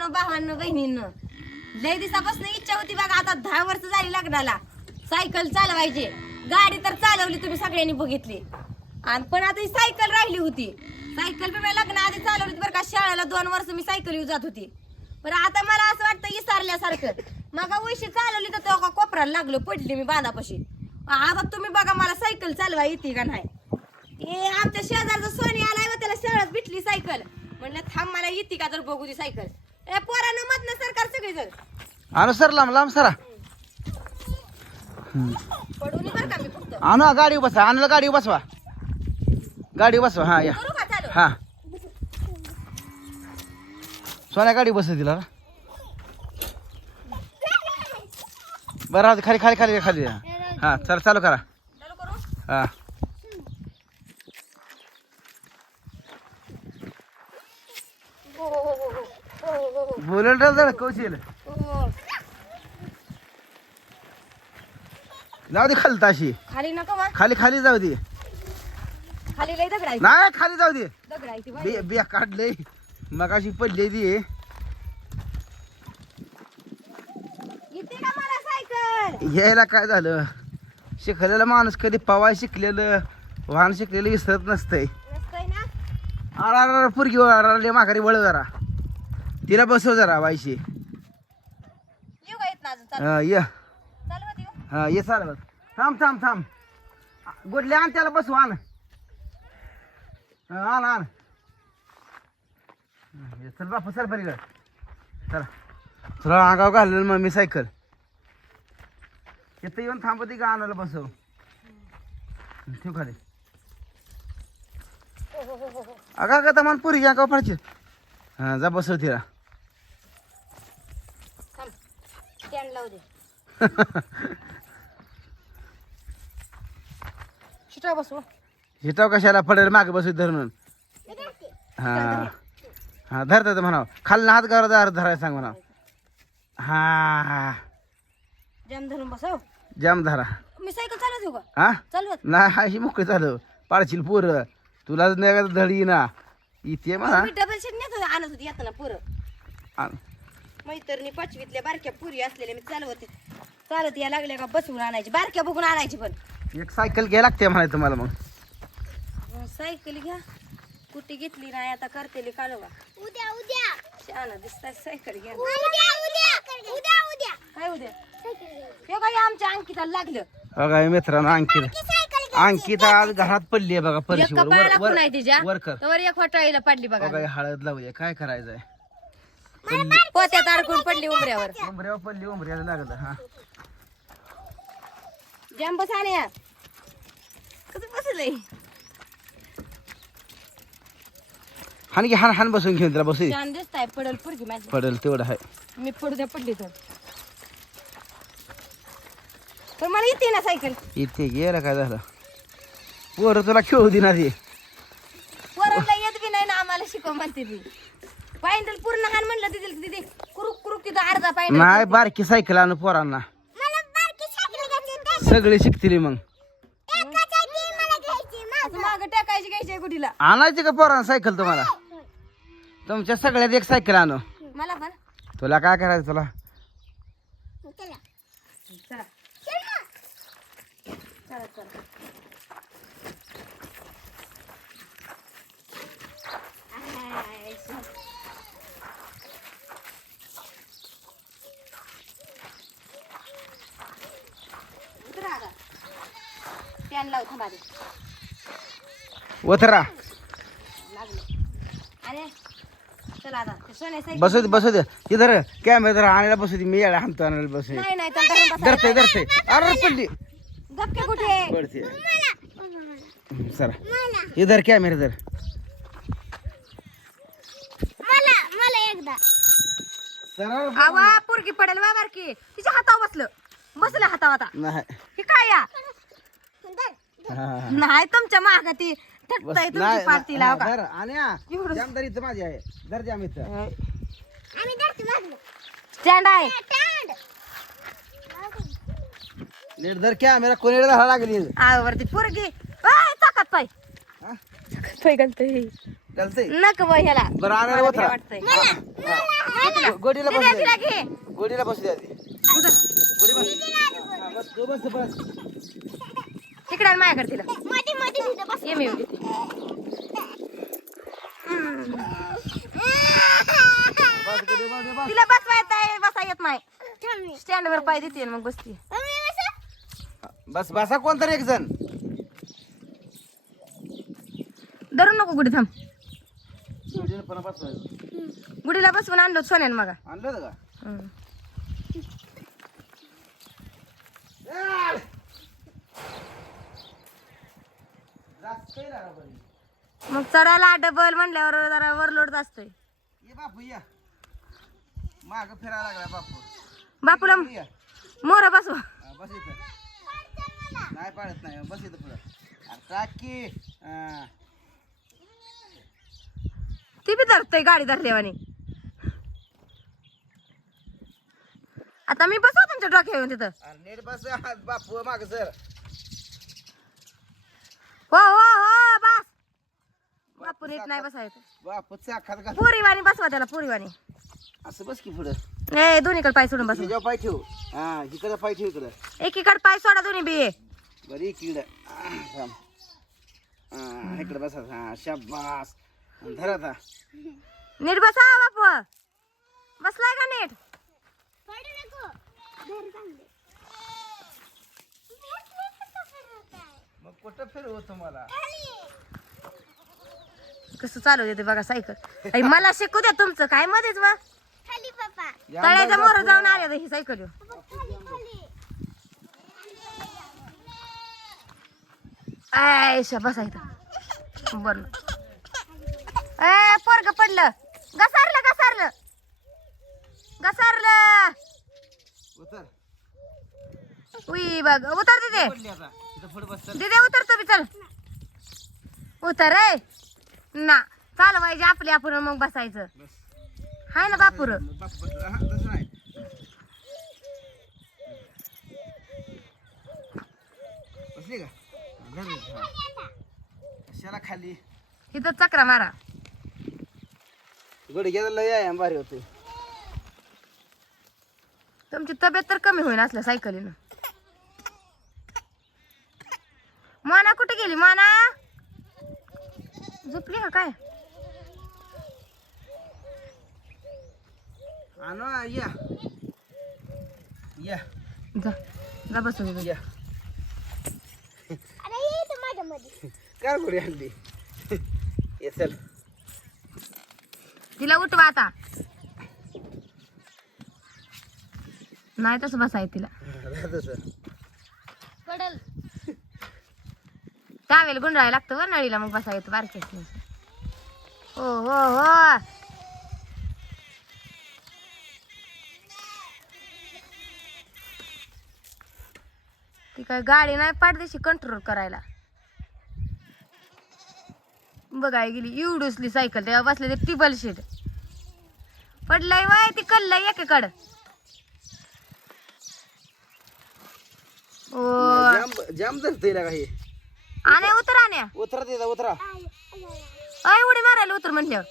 मित्रांनो भावांनो बहिणींनो लय दिवसापासून इच्छा होती बघा आता दहा वर्ष झाली लग्नाला. सायकल चालवायची. गाडी तर चालवली तुम्ही सगळ्यांनी बघितली. आणि पण आता ही सायकल राहिली होती. सायकल पण मी लग्नाआधी चालवली बरं का शाळेला दोन वर्ष मी सायकल येऊ जात होती. पण आता मला असं वाटतं इसारल्यासारखं. मग उशी चालवली तर तेव्हा कोपराला लागलो पडली मी बांधापाशी. आता तुम्ही बघा मला सायकल चालवा येते का नाही. ए आमच्या शेजारचा सोनी आलाय व त्याला शाळेत भेटली सायकल. म्हणलं थांब मला येते का तर बघू ती सायकल. ए पोरानं मधनं सरकार सगळे जण आणू सर लांब लांब सरा. पडून बरं का मी फक्त. आणू गाडी बसवा. आणलं गाडी बसवा. गाडी बसवा हा या. करू का चालू? हा. सोन्या गाडी बस तिला. बरं राहू दे. खाली खाली खाली खाली. हा चल चालू करा. चालू करू? हा हो हो हो हो हो हो हो जाऊ दे खाली ताशी. खाली नको खाली खाली जाऊ दे. खाली आहे नाही खाली जाऊ दे. बे बिया काढले मग अशी पडली ती. येते का मला सायकल? यायला काय झालं? शिकलेला माणूस कधी पवाय शिकलेलं वाहन शिकलेलं विसरत नसतंय. ना? अरा पुरगी अराले माघारी वळ जरा. तिला बसव जरा वायशी येऊ का येत ना अजून? चालू. हा, ये. हा ये चालवत थांब थांब थांब. गोडले आण त्याला बसू आण. हा, आण आण. हा, ये, चल बापू चल पलीकडे. चला. तुला आगाव घाललं मग मी सायकल. इथं येऊन थांबती का आणायला बसव. ठेव खाली. अगा का तर मला पुरी घ्या का पाहिजे हा जा बसव तिला थांब स्टँड लावू दे. शिटा बसू हिटाव कशाला पडेल मागे बसू धरून हा हा. धरतात म्हणाव. खाली हात गावर धरायला सांग म्हणाव. हा जाम धरून बसव. जाम धरा. मी सायकल चालवत येऊ का? हा? चालवत. नाही हा ही मोकळी झालं पाळशील पोर. तुलाच नाही धडी ना? इथे म्हणा. मी डबल सीट नेत आणत होती येताना पुरं. आण. मैत्रिणी पाचवीतल्या बारक्या पुरी असलेल्या मी चालवते चालत या लागल्या का बसवून आणायची बारक्या बघून आणायची पण. एक सायकल घ्यायला लागते म्हणाय तुम्हाला मग. सायकल घ्या. कुठे घेतली नाही आता करतेली काढवा उद्या उद्या. छान दिसताय सायकल घ्या. उद्या उद्या. उद्या उद्या. काय उद्या? हे काय आमच्या अंकिताला लागलं? बघा मित्रांनो अंकित. सायकल अंकिता आज घरात पडली आहे बघा एक परशीवर कपाळाला वर खून आहे तिच्या? वर कर. तर एक होटाळीला पडली बघा. बघा हे हळद लावूया. काय करायचंय? पोत्यात अडकून पडली उमऱ्यावर. उमऱ्यावर पडली उमऱ्याला लागलं हा. जाम बस या. कसं बसलंय हान घे हान हान बसून घेऊन त्याला बसू दे. छान दिसताय पडल पुरगी माझी. पडेल तेवढं आहे मी पडू द्या पडली तर. पण मला येते ना सायकल. इथे गेलं काय झालं? पोरं तुला खेळू देणार ते पोरांना येत बी नाही ना आम्हाला शिकव म्हणते ती. पायंडल पूर्ण हान म्हणलं तिथे तिथे कुरुक कुरुक तिथं अर्धा पायंडल नाही बारकी सायकल आणू पोरांना. मला बारकी सायकल घ्यायची सगळे शिकतील मग. मग टाकायची घ्यायची गुढीला आणायची का पोरांना सायकल तुम्हाला? तुमच्या सगळ्यात एक सायकल आणू. मला पण. तुला काय करायचं तुला? चला. चला चल ना चला चला आय, श- उतरा आता. लागलं. चला आता ते सोन्या सायकल- बसू दे बसू दे. इधर कॅमेरा धर आणायला बसू दे मी याला हाणतो आणायला बसू दे. नाही नाही त्याला धरून बसा. धरते धरते. अरे पडली. गपके कुठे पडते. मला मला सर मला इधर. कॅमेरा धर मला मला एकदा. सरळ आवा पोरगी पडेल वा बारकी. तिच्या हातावर बसलं. बसलं हातावर आता. नाही. हे काय या. नाही तुमच्या माग ती तुमची पार्टीला हा, का? धर आणि हा, एवढं. जाम धर इथं माझी आहे. धर जाम इथं. आम्ही धरतो मागलं स्टँड आहे. स्टँड नीट धर कॅमेरा कोणी धरा लागली. आवावरती पोरगी आय, चाकात पाय. हा? चाकात पाय घालतोय चालतंय नक ह्याला. बरं आणायला मला उतरा भ्या वाटतंय गो- गोडीला बसू तिला घे. गोडीला बसू द्या ती. उतर. गोडी बस. हा, बस तू बस बस. तिकडे माझ्याकडे तिला. ये मी बस तिला बसवायचं आहे बसा येत नाही. स्टँड वर पाय देते मग बसते. बसा. बस बसा कोणतरी एक जण. धरून नको गुढी थांब. गोडीला पण बसवायचं. गुढीला बसवून आणलं सोन्यान मग. आणलं का जास्त काही लागा बरं. मग चढायला डबल म्हणल्यावर जरा ओव्हरलोड असतोय. ये बापू या. माग फिरायला लागला बापू. बापूला मोर बसवा. हा, बस इथं. नाही पाळत नाही बस इथं पुढं. टाकी. ती बी धरतय गाडी धरल्यावानी. आता मी बसवा तुमच्या डोक्यावर येऊन तिथं नीट बस बापू माग सर हो हो हो बस बापू नीट नाही बसायचं. बापू चाखात घाल. पुरीवाणी बसवा त्याला पुरीवाणी असं बस की पुढं. ए दोन्हीकडे पाय सोडून बसवा पाय ठेव. हा इकडं पाय ठेव इकडं. एकीकडे पाय सोडा दोन्ही बी. बरं इकडं. थांब. हा इकडं बसा. हा शाबास. धरा आता. नीट बसा बापू. बसलाय का नीट? पडू नको. धर चांगले. मग कुठं फिरवू तुम्हाला? कसं चालू देते बघा सायकल. आई, मला शिकू द्या तुमचं काय मध्येच मग खाली पप्पा. तळ्याच्या मोर जाऊन आले ही सायकल खाली खाली. आयशा बसायचं बर ए पोरग पडलं. घसारलं घसारलं. घसारलं. उतर. उई बघ उतर तिथे पडली आता. इथं पुढं बस चल. दिदे उतर तुम्ही चल. उतर रे ना. चालवायचे आपले आपण मग बसायचं. बस. हाय ना बापूर. मग बाप बस हा, तसं नाही. बसली का? हा, धर, हा. कशाला खाली? इथं चक्रा मारा. गुडघ्याला लय आहे भारी होते तुमची तब्येत तर कमी होईल असल्या सायकलीनं माना कुठे गेली माना झोपली का काय? आणू या. या. जा जा बसून ये. या. अरे ये इथं माझ्या मध्ये काय गुडी आणली? ये चल. तिला उठवा आता. नाही तसं बसायचं तिला. तसं. पडल. त्यावेळेला गुंडाळायला लागतं वर नळीला मग बसा येतं बारक्यात हो हो हो. ती काय गाडी नाही पाडदेशी कंट्रोल करायला. बघाय गेली. एवढुसली सायकल तेव्हा बसले ते टिबल शीट पडलंय वाय ती कल्लय एकेकड. ओ. जाम जाम धरते का हे आण्या उतर आण्या. उतरा तिथं उतरा. अय उडी मारायला उतर म्हणल्यावर.